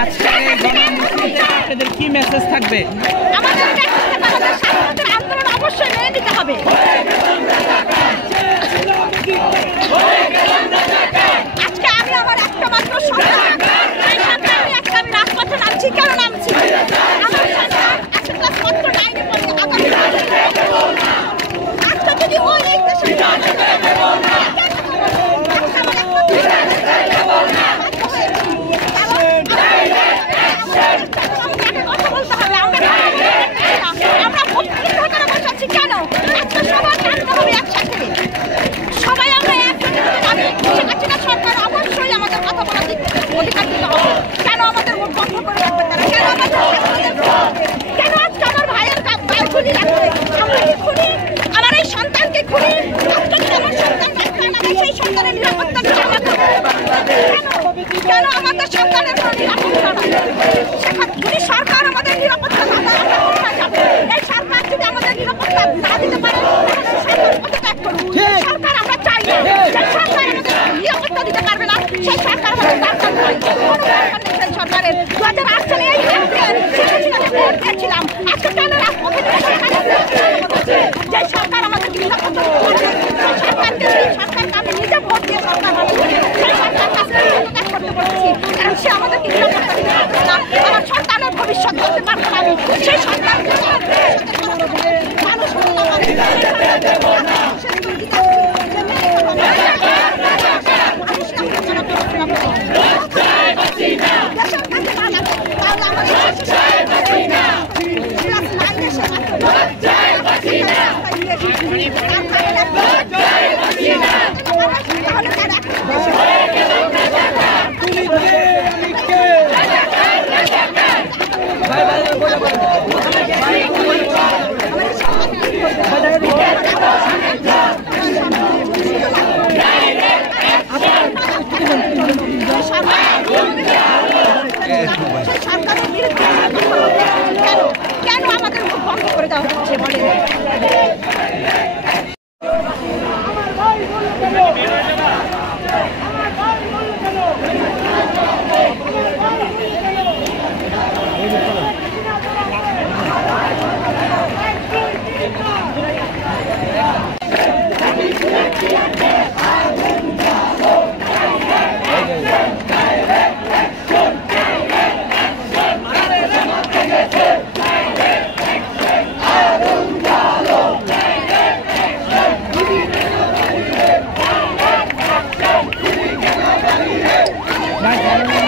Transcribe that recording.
আজকে গণমিছিলতে আপনাদের কি মেসেজ থাকবে? আমাদের স্বাধীনতার আন্দোলন অবশ্যই মেনে নিতে হবে। আজকে আমি আমার একটা মাত্র সন্তান, এই সন্তানকে আজকে আমি রাজপথে নামছি। কেন নামছি? আমার সন্তান আজকে ক্লাস 9-এ পড়ে। আজকে যদি ওই এই দেশে আমার এই সন্তানকে খুনি আমার সন্তান সেই সন্তানের নিরাপত্তা কেন আমাদের সন্তানের নিরাপত্তা যদি সরকার আমাদের নিরাপত্তা এই সরকার যদি আমাদের নিরাপত্তা না দিতে পারে সরকার আমরা চাই না। সরকার আমাদের নিরাপত্তা দিতে পারবে না, সেই সরকার সেই সরকারের 2008 সালে এই ভোট দিয়েছিলাম। আজকে কেন রাজপথে যে সরকার আমাদের নিরাপত্তা সরকারকে আমি নিজে ভোট দিয়ে সরকার সেই সরকার কাছে করতে বলেছি, কারণ সে আমাদেরকে নিরাপত্তা দিতে পারবে না। আমার সন্তানের ভবিষ্যৎ করতে পারবো না আমি সেই সরকারকে মানুষ কেন আমাদের মুখ বন্ধ করে দেওয়া হচ্ছে বলে? না